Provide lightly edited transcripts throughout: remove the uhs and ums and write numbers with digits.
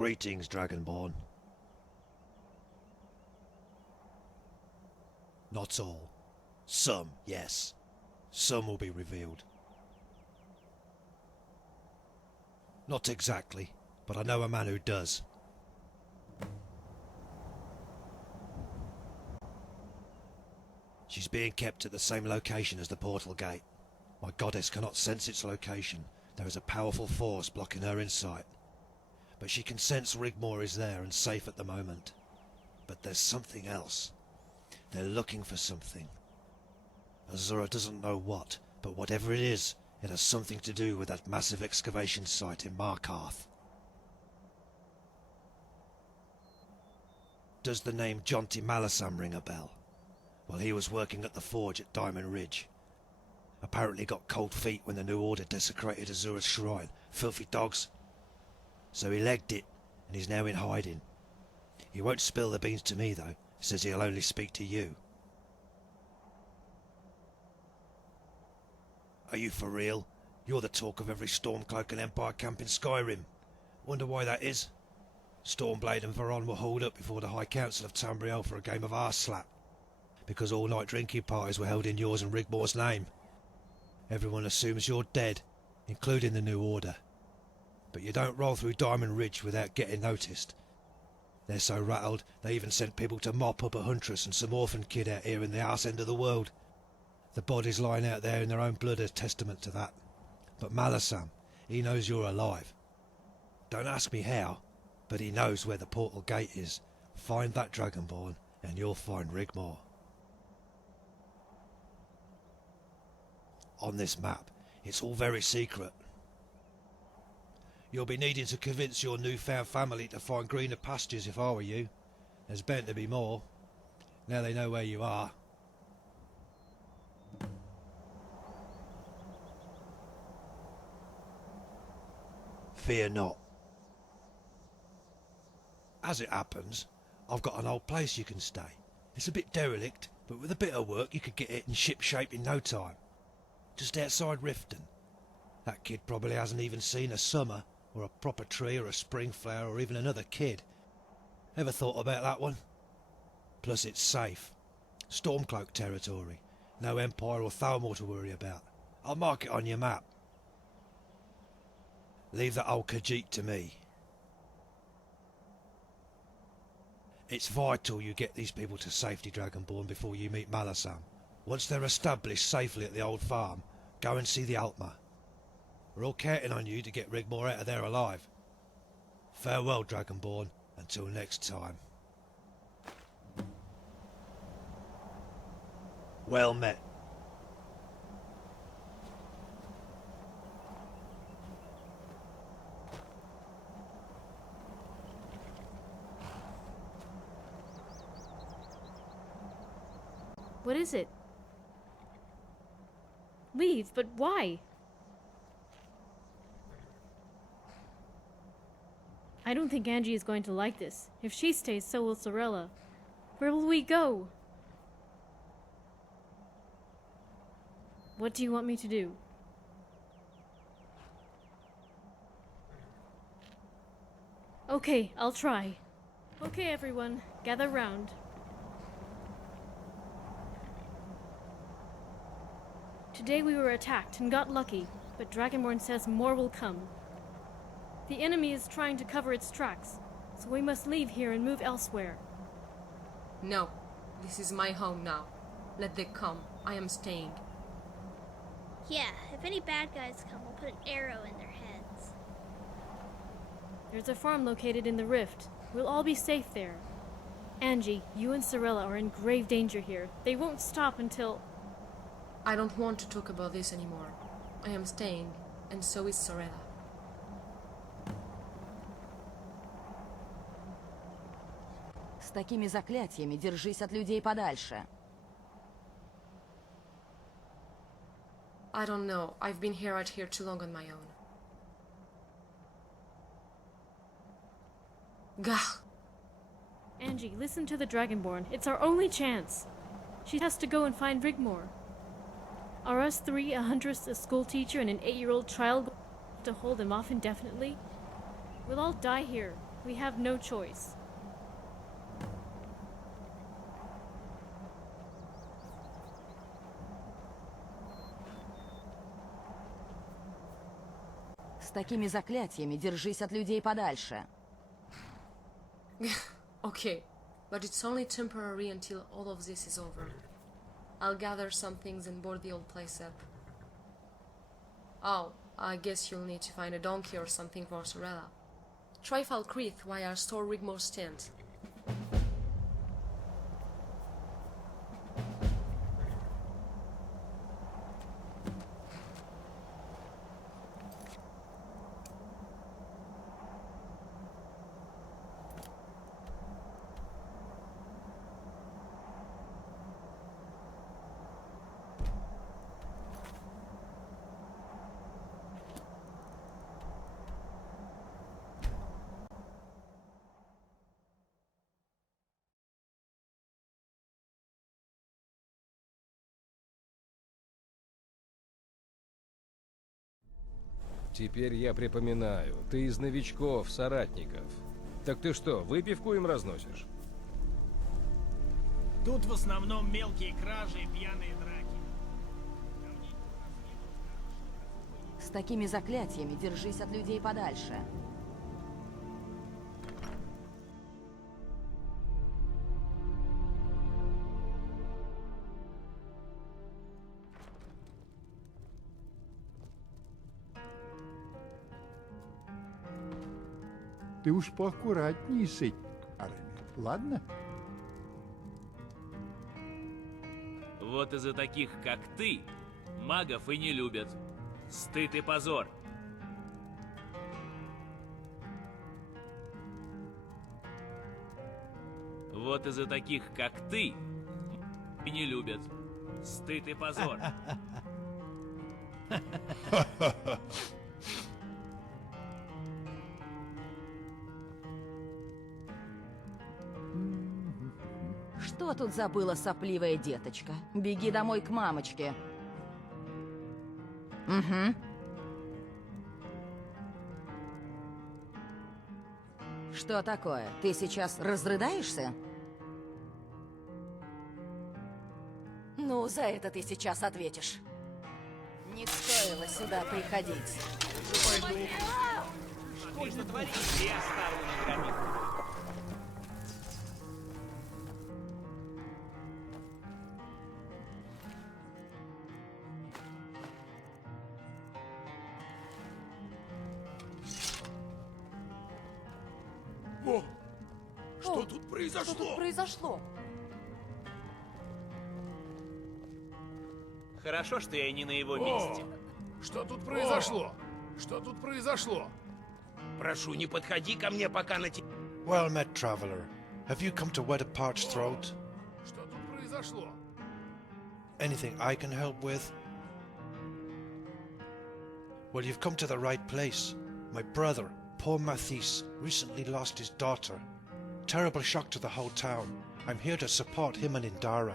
Greetings, Dragonborn. Not all. Some, yes. Some will be revealed. Not exactly, but I know a man who does. She's being kept at the same location as the portal gate. My goddess cannot sense its location. There is a powerful force blocking her insight. But she can sense Rigmor is there and safe at the moment. But there's something else. They're looking for something. Azura doesn't know what, but whatever it is, it has something to do with that massive excavation site in Markarth. Does the name Jonty Malasam ring a bell? Well, he was working at the forge at Diamond Ridge. Apparently got cold feet when the New Order desecrated Azura's shrine. Filthy dogs. So he legged it, and he's now in hiding. He won't spill the beans to me, though. Says he'll only speak to you. Are you for real? You're the talk of every Stormcloak and Empire camp in Skyrim. Wonder why that is? Stormblade and Varon were hauled up before the High Council of Tamriel for a game of arse slap. Because all-night drinking parties were held in yours and Rigmor's name. Everyone assumes you're dead, including the New Order. But you don't roll through Diamond Ridge without getting noticed. They're so rattled, they even sent people to mop up a huntress and some orphan kid out here in the arse end of the world. The bodies lying out there in their own blood are testament to that. But Malasam, he knows you're alive. Don't ask me how, but he knows where the portal gate is. Find that Dragonborn, and you'll find Rigmor. On this map, it's all very secret. You'll be needing to convince your newfound family to find greener pastures if I were you. There's bound to be more. Now they know where you are. Fear not. As it happens, I've got an old place you can stay. It's a bit derelict, but with a bit of work you could get it in ship shape in no time. Just outside Riften. That kid probably hasn't even seen a summer, or a proper tree, or a spring flower, or even another kid. Ever thought about that one? Plus it's safe. Stormcloak territory. No Empire or Thalmor to worry about. I'll mark it on your map. Leave that old Khajiit to me. It's vital you get these people to safety, Dragonborn, before you meet Malasam. Once they're established safely at the old farm, go and see the Altmer. We're all counting on you to get Rigmor out of there alive. Farewell, Dragonborn, until next time. Well met. What is it? Leave, but why? I don't think Angie is going to like this. If she stays, so will Sorella. Where will we go? What do you want me to do? Okay, I'll try. Okay, everyone, gather round. Today we were attacked and got lucky, but Dragonborn says more will come. The enemy is trying to cover its tracks, so we must leave here and move elsewhere. No, this is my home now. Let them come. I am staying. Yeah, if any bad guys come, we'll put an arrow in their heads. There's a farm located in the rift. We'll all be safe there. Angie, you and Sorella are in grave danger here. They won't stop until... I don't want to talk about this anymore. I am staying, and so is Sorella. С такими заклятиями держись от людей подальше. I don't know. I've been here out here too long on my own. Gah! Angie, listen to the Dragonborn. It's our only chance. She has to go and find Rigmor. Are us three, a huntress, a schoolteacher, and an 8-year-old child, to hold him off indefinitely? We'll all die here. We have no choice. С такими заклятиями держись от людей подальше. Okay, but it's only temporary until all of this is over. I'll gather some things and board the old place up. Oh, I guess you'll need to find a donkey or something for Sorella. Try Falkrith while I store Rigmor stands. Теперь я припоминаю, ты из новичков, соратников. Так ты что, выпивку им разносишь? Тут в основном мелкие кражи и пьяные драки. С такими заклятиями держись от людей подальше. Ты уж поаккуратней с этими парами, ладно? Вот из-за таких, как ты, магов и не любят. Стыд и позор. Вот из-за таких, как ты, и не любят. Стыд и позор. Что тут забыла сопливая деточка? Беги домой к мамочке. Угу. Что такое? Ты сейчас разрыдаешься? Ну, за это ты сейчас ответишь. Не стоило сюда приходить. Что натворить? Я оставлю на границе. О! Что тут произошло? Что тут произошло? Хорошо, что я не на его месте. Что тут произошло? Что тут произошло? Прошу, не подходи ко мне, пока на тебе... Well met, traveler. Have you come to wet a parched throat? Что тут произошло? Anything I can help with? Well, you've come to the right place. My brother, poor Mathis, recently lost his daughter. Terrible shock to the whole town. I'm here to support him and Indara.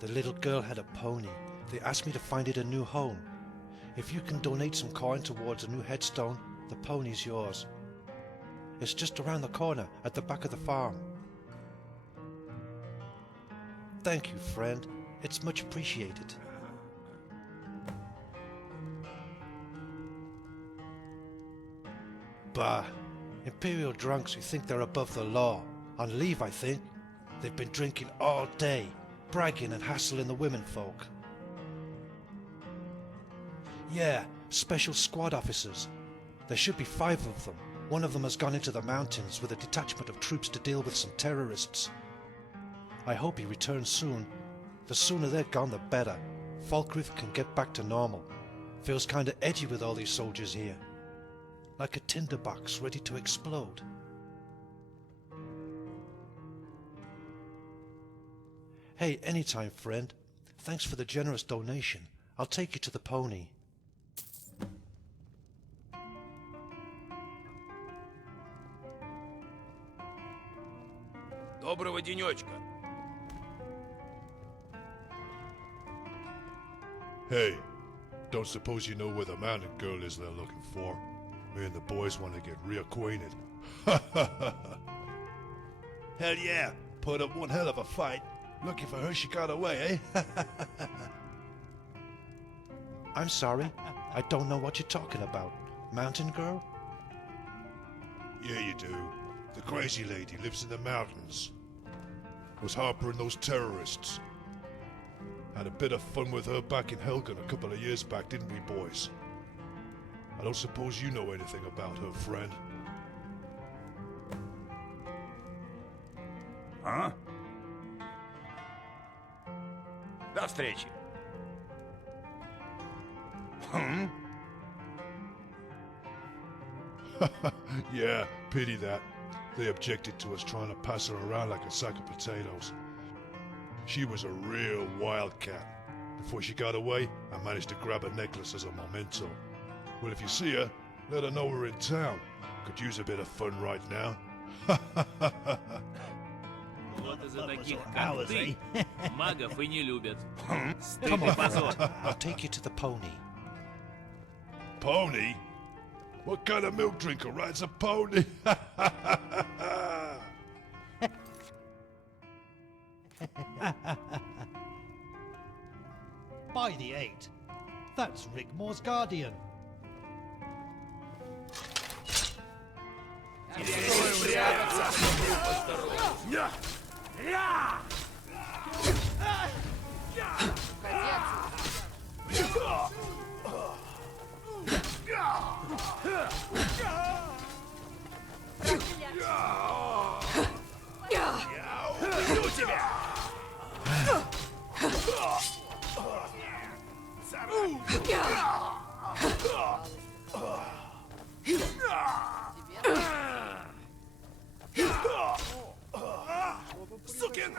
The little girl had a pony. They asked me to find it a new home. If you can donate some coin towards a new headstone, the pony's yours. It's just around the corner at the back of the farm. Thank you, friend. It's much appreciated. Bah, Imperial drunks who think they're above the law. On leave, I think. They've been drinking all day, bragging and hassling the women folk. Yeah, special squad officers. There should be 5 of them. One of them has gone into the mountains with a detachment of troops to deal with some terrorists. I hope he returns soon. The sooner they're gone, the better. Falkrith can get back to normal. Feels kinda edgy with all these soldiers here. Like a tinderbox ready to explode. Hey, anytime, friend. Thanks for the generous donation. I'll take you to the pony. Доброго денечка. Hey, don't suppose you know where the man and girl is they're looking for? Me and the boys want to get reacquainted. Hell yeah, put up one hell of a fight. Lucky for her she got away, eh? I'm sorry, I don't know what you're talking about. Mountain girl? Yeah, you do. The crazy lady lives in the mountains. Was harboring those terrorists. Had a bit of fun with her back in Helgen a couple of years back, didn't we, boys? I don't suppose you know anything about her, friend. А? До встречи. Yeah, pity that. They objected to us trying to pass her around like a sack of potatoes. She was a real wildcat. Before she got away, I managed to grab a necklace as a memento. Well, if you see her, let her know we're in town. Could use a bit of fun right now. Вот из-за таких, как ты, магов и не любят. Стыд Come и on, позор. friend. I'll take you to the pony. Pony? What kind of milk drinker rides a pony? By the 8. That's Rigmor's guardian.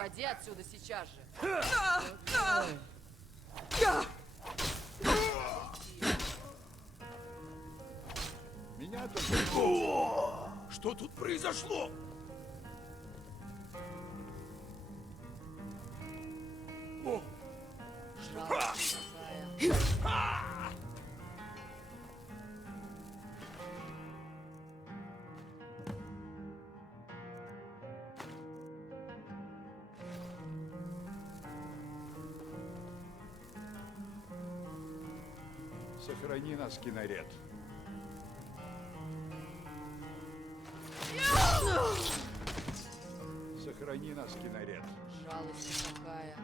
Уходи отсюда сейчас же. Меня только... О, что тут произошло? О, Жалость какая. Сохрани нас, Кинарет. Сохрани нас, Кинарет. Жалость какая.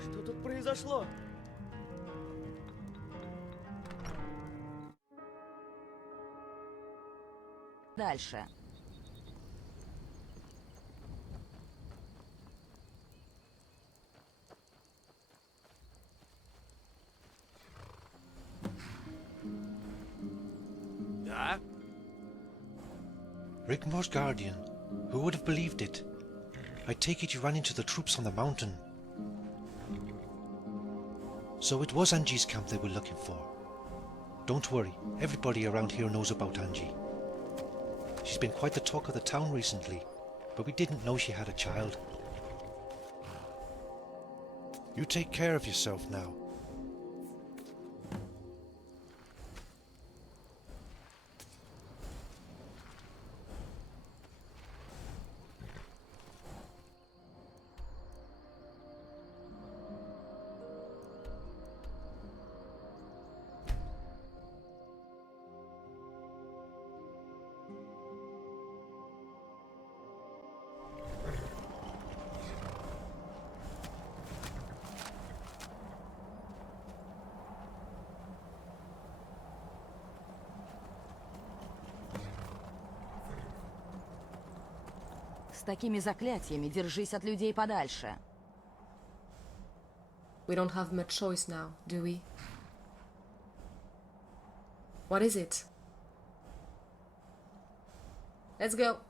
Что тут произошло? Дальше. да? Rigmor's guardian. Who would have believed it? I take it you ran into the troops on the mountain. So it was Angie's camp they were looking for. Don't worry, everybody around here knows about Angie. She's been quite the talk of the town recently, but we didn't know she had a child. You take care of yourself now. С такими заклятиями держись от людей подальше. We don't have much choice now, do we? What is it? Let's go.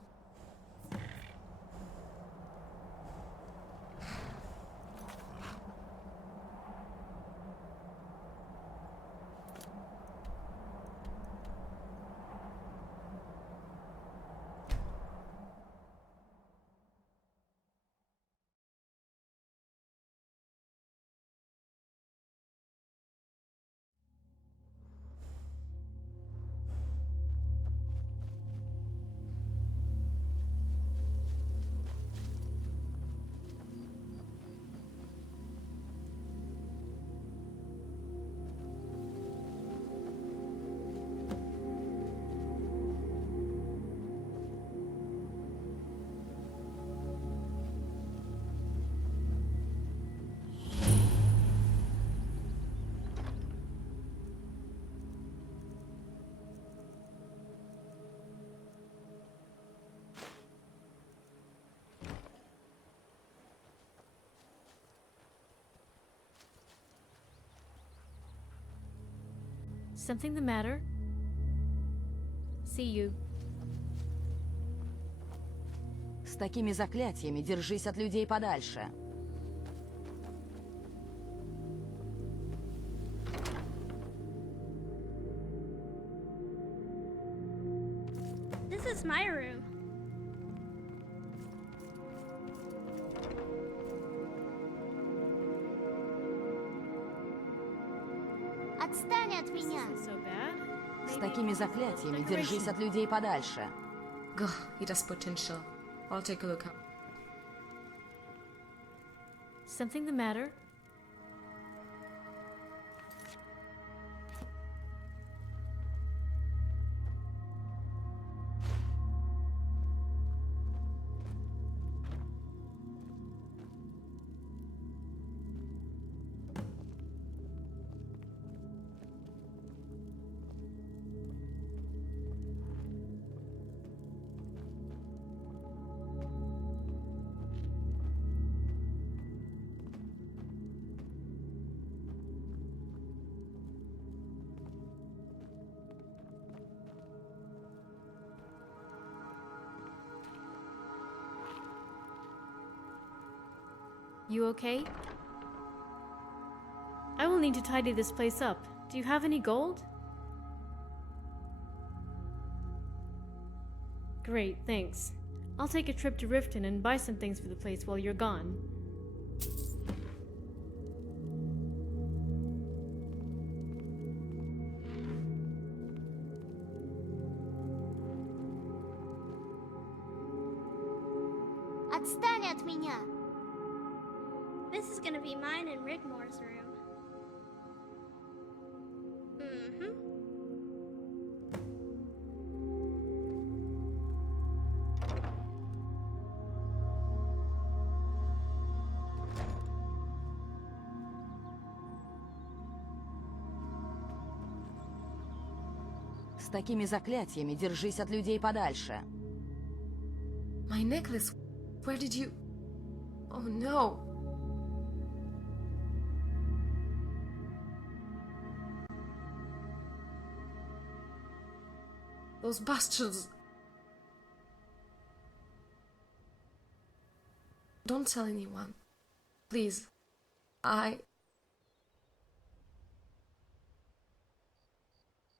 Something the matter? See you. С такими заклятиями держись от людей подальше. This is my room. Отстань от меня! Isn't so bad. С такими заклятиями держись от людей подальше. Gah, it has potential. I'll take a look. Something the matter? You okay? I will need to tidy this place up. Do you have any gold? Great, thanks. I'll take a trip to Riften and buy some things for the place while you're gone. Отстань от меня! This is gonna be mine and Rigmor's room. Mm-hmm. С такими заклятиями держись от людей подальше. My necklace. Where did you... Oh no. Those bastards. Don't tell anyone. Please.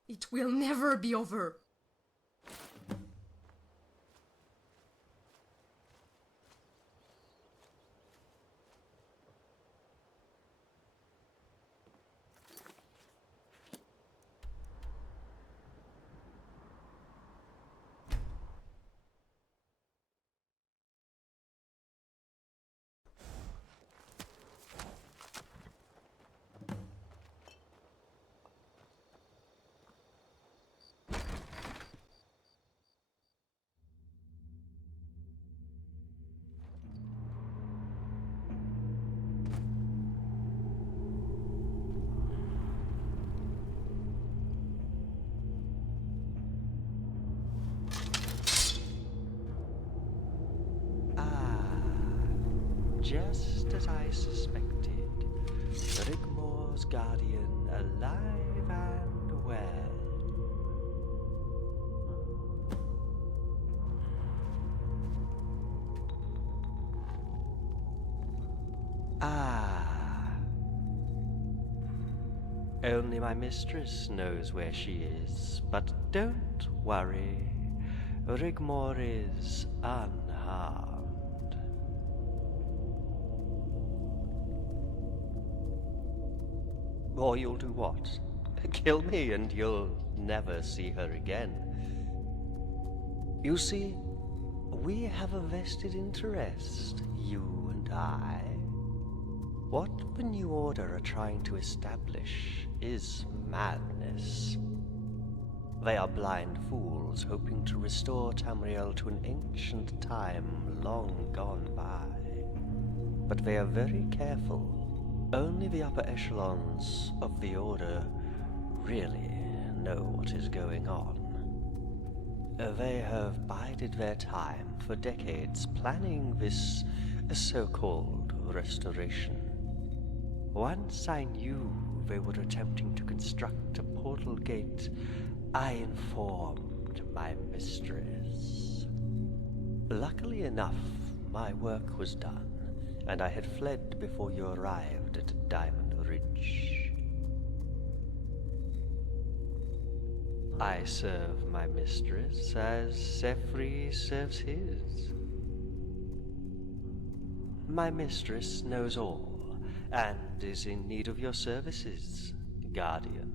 It will never be over. Just as I suspected, Rigmor's guardian alive and well. Only my mistress knows where she is, but don't worry, Rigmor is unharmed. Or you'll do what? Kill me and you'll never see her again. You see, we have a vested interest, you and I. What the New Order are trying to establish is madness. They are blind fools hoping to restore Tamriel to an ancient time long gone by. But they are very careful. Only the upper echelons of the Order really know what is going on. They have bided their time for decades planning this so-called restoration. Once I knew they were attempting to construct a portal gate, I informed my mistress. Luckily enough, my work was done, and I had fled before you arrived at Diamond Ridge. I serve my mistress as Sefri serves his. My mistress knows all, and is in need of your services, Guardian.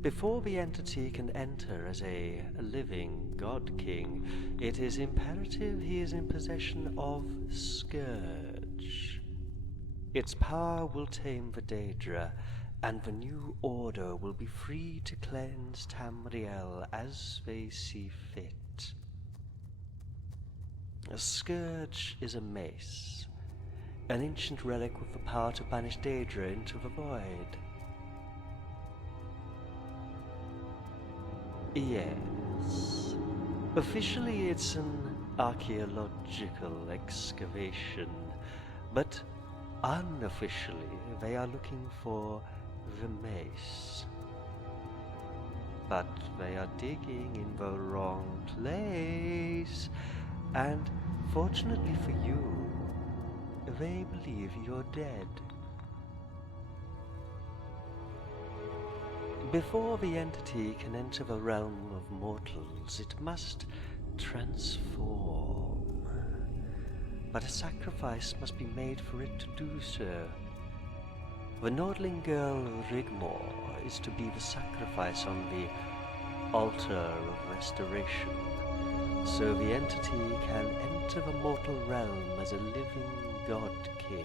Before the entity can enter as a living God King, it is imperative he is in possession of Scourge. Its power will tame the Daedra, and the new order will be free to cleanse Tamriel as they see fit. A Scourge is a mace, an ancient relic with the power to banish Daedra into the void. Yes. Officially it's an archaeological excavation, but unofficially they are looking for the mace. But they are digging in the wrong place, and fortunately for you, they believe you're dead. Before the entity can enter the realm of mortals, it must transform. But a sacrifice must be made for it to do so. The Nordling girl Rigmor is to be the sacrifice on the altar of restoration, so the entity can enter the mortal realm as a living God King.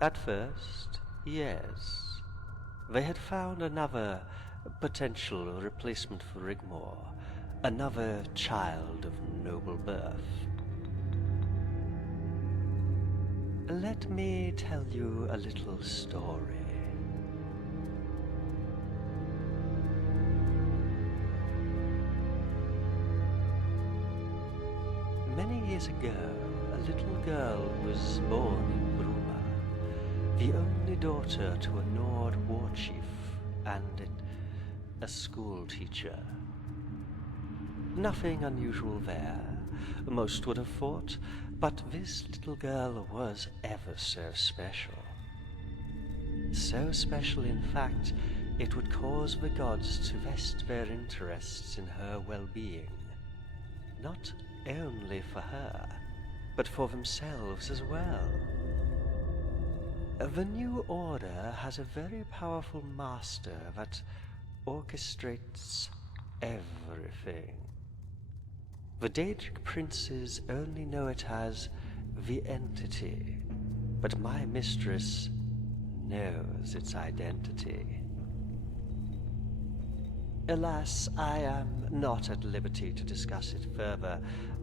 At first, yes. They had found another potential replacement for Rigmor, another child of noble birth. Let me tell you a little story. Many years ago, a little girl was born in Brumы, the only daughter to a Nord war chief and a school teacher. Nothing unusual there, most would have thought, but this little girl was ever so special. So special, in fact, it would cause the gods to vest their interests in her well-being. Not only for her, but for themselves as well. The new order has a very powerful master that orchestrates everything. The Daedric princes only know it as the entity, but my mistress knows its identity. Alas, I am not at liberty to discuss it further,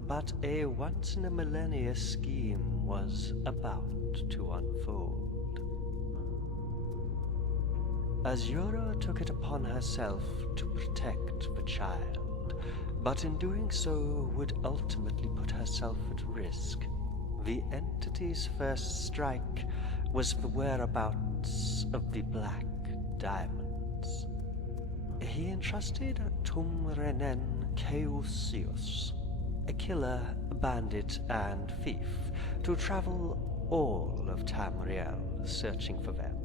but a once-in-a-millennia scheme was about to unfold. Azura took it upon herself to protect the child, but in doing so would ultimately put herself at risk. The entity's first strike was the whereabouts of the Black Diamonds. He entrusted Tumrenen Keusius, a killer, bandit, and thief, to travel all of Tamriel searching for them.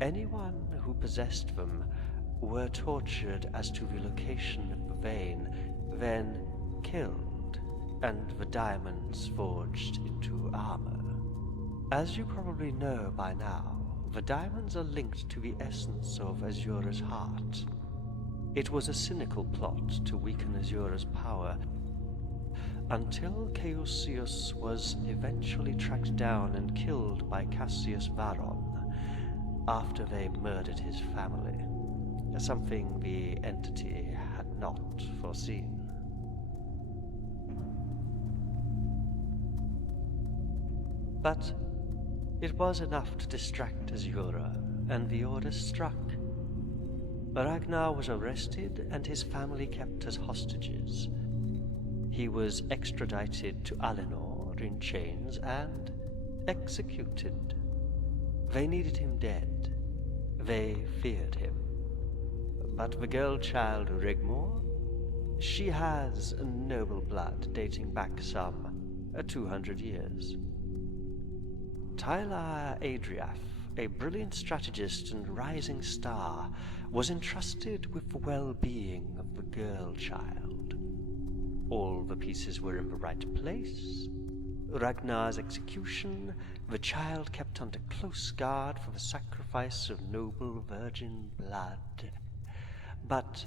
Anyone who possessed them were tortured as to the location of the vein, then killed, and the diamonds forged into armor. As you probably know by now, the diamonds are linked to the essence of Azura's heart. It was a cynical plot to weaken Azura's power, until Keusius was eventually tracked down and killed by Cassius Varon after they murdered his family, something the entity had not foreseen. But it was enough to distract Azura, and the order struck. Ragnar was arrested and his family kept as hostages. he was extradited to Alinor in chains and executed. They needed him dead. They feared him. But the girl child Rigmor, she has noble blood dating back some 200 years. Tyler Adriath, a brilliant strategist and rising star, was entrusted with the well-being of the girl child. All the pieces were in the right place. Ragnar's execution, the child kept under close guard for the sacrifice of noble virgin blood. But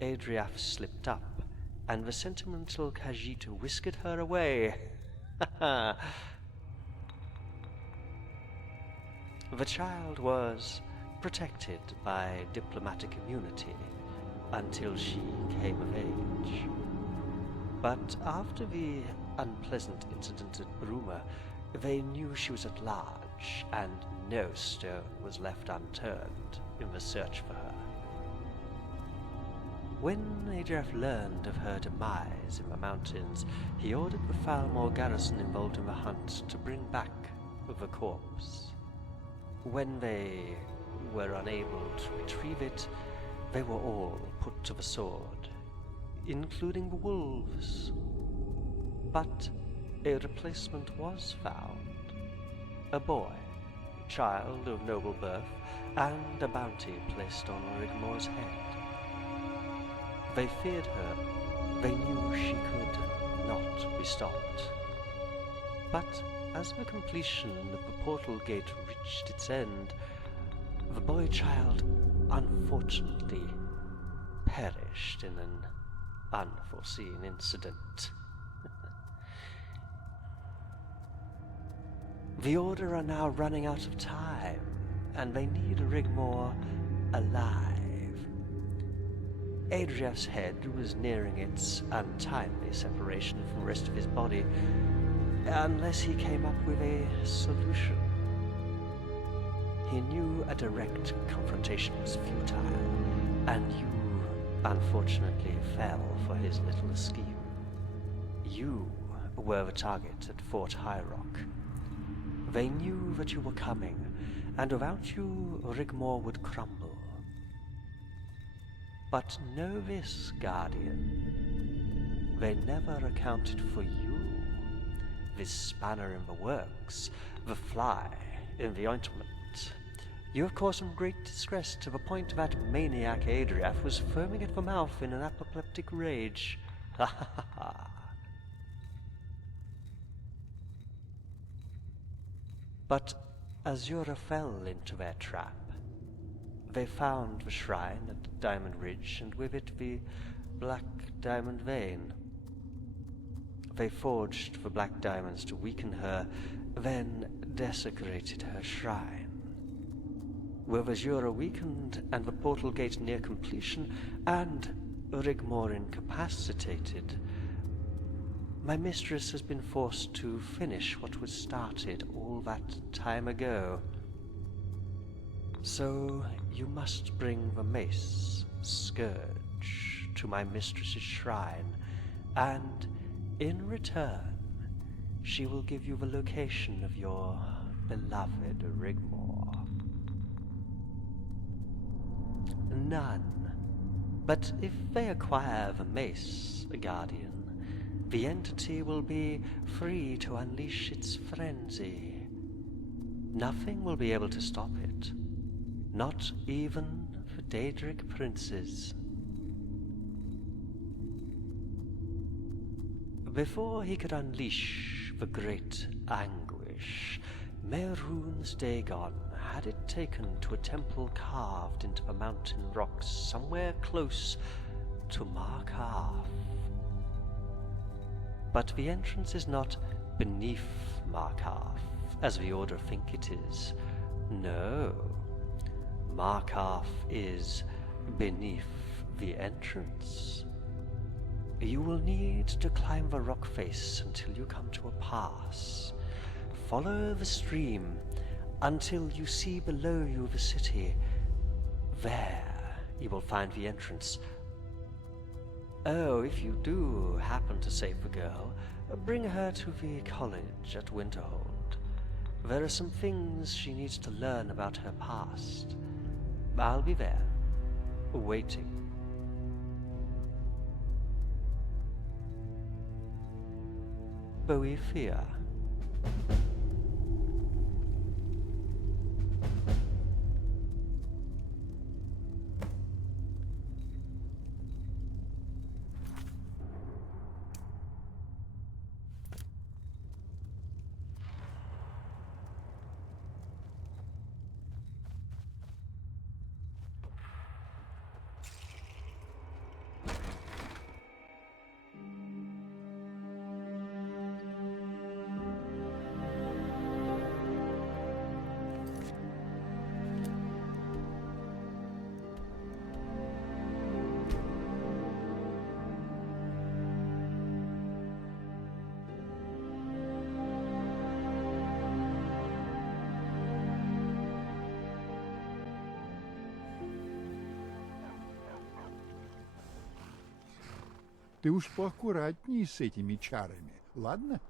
Adriath slipped up, and the sentimental Khajiit whisked her away. The child was protected by diplomatic immunity until she came of age. But after the unpleasant incident at Brumы, they knew she was at large, and no stone was left unturned in the search for her. When Adriath learned of her demise in the mountains, he ordered the Falmore garrison involved in the hunt to bring back the corpse. When they were unable to retrieve it, they were all put to the sword, including the wolves. But a replacement was found. A boy, child of noble birth, and a bounty placed on Rigmor's head. They feared her. They knew she could not be stopped. But as the completion of the portal gate reached its end, the boy child unfortunately perished in an unforeseen incident. The Order are now running out of time, and they need Rigmor alive. Adriath's head was nearing its untimely separation from the rest of his body, unless he came up with a solution. He knew a direct confrontation was futile, and you, unfortunately, fell for his little scheme. You were the target at Fort High Rock. They knew that you were coming, and without you, Rigmor would crumble. But know this, Guardian. They never accounted for you. This spanner in the works, the fly in the ointment. You have caused some great distress to the point that maniac Adriath was foaming at the mouth in an apoplectic rage. Ha ha ha ha. But Azura fell into their trap. They found the shrine at Diamond Ridge, and with it the Black Diamond Vein. They forged the black diamonds to weaken her, then desecrated her shrine. With Azura weakened and the portal gate near completion, and Rigmor incapacitated, my mistress has been forced to finish what was started all that time ago. So you must bring the mace, Scourge, to my mistress's shrine, and in return, she will give you the location of your beloved Rigmor. None. But if they acquire the mace, Guardian, the entity will be free to unleash its frenzy. Nothing will be able to stop it. Not even the Daedric princes. Before he could unleash the great anguish, Mehrunes Dagon had it taken to a temple carved into the mountain rocks somewhere close to Markarth. But the entrance is not beneath Markarth, as the Order think it is. No. Markarth is beneath the entrance. You will need to climb the rock face until you come to a pass. Follow the stream until you see below you the city. There you will find the entrance. Oh, if you do happen to save the girl, bring her to the college at Winterhold. There are some things she needs to learn about her past. I'll be there, waiting. Boethia. Ты уж поаккуратней с этими чарами, ладно?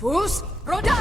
Fus, roda!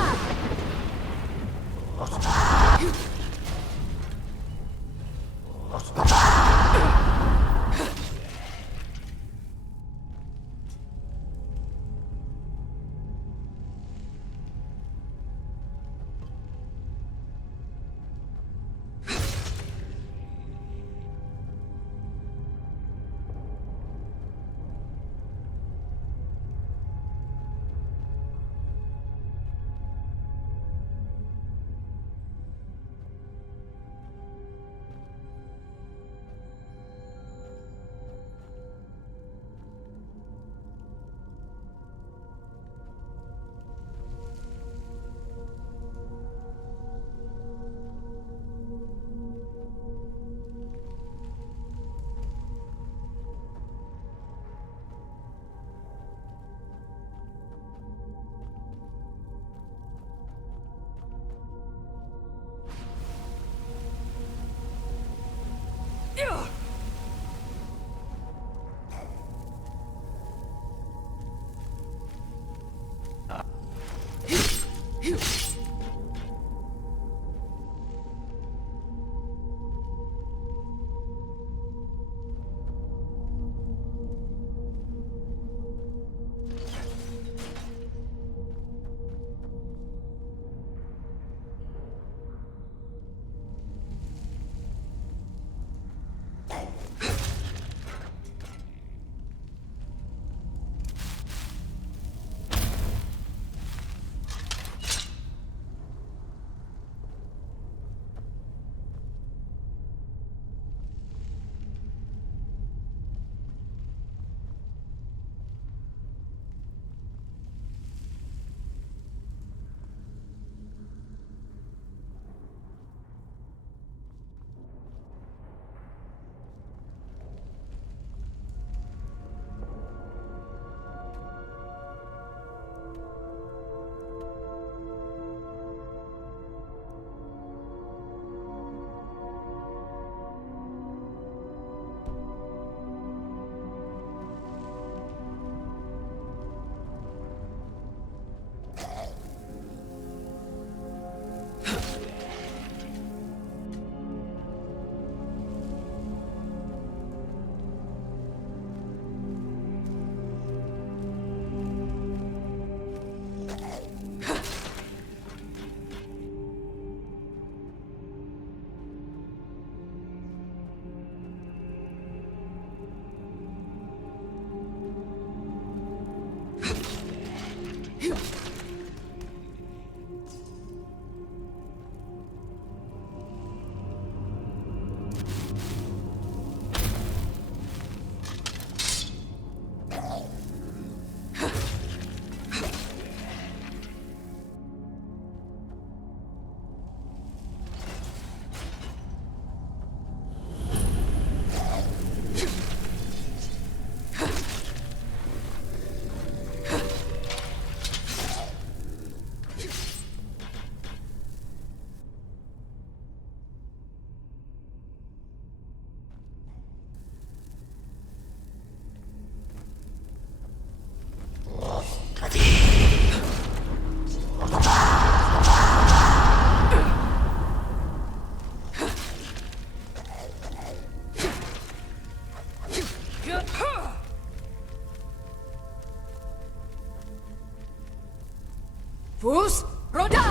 Фус Рода!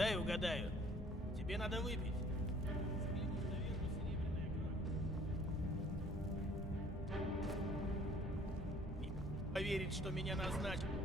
Дай угадаю. Тебе надо выпить. Не поверить, что меня назначили.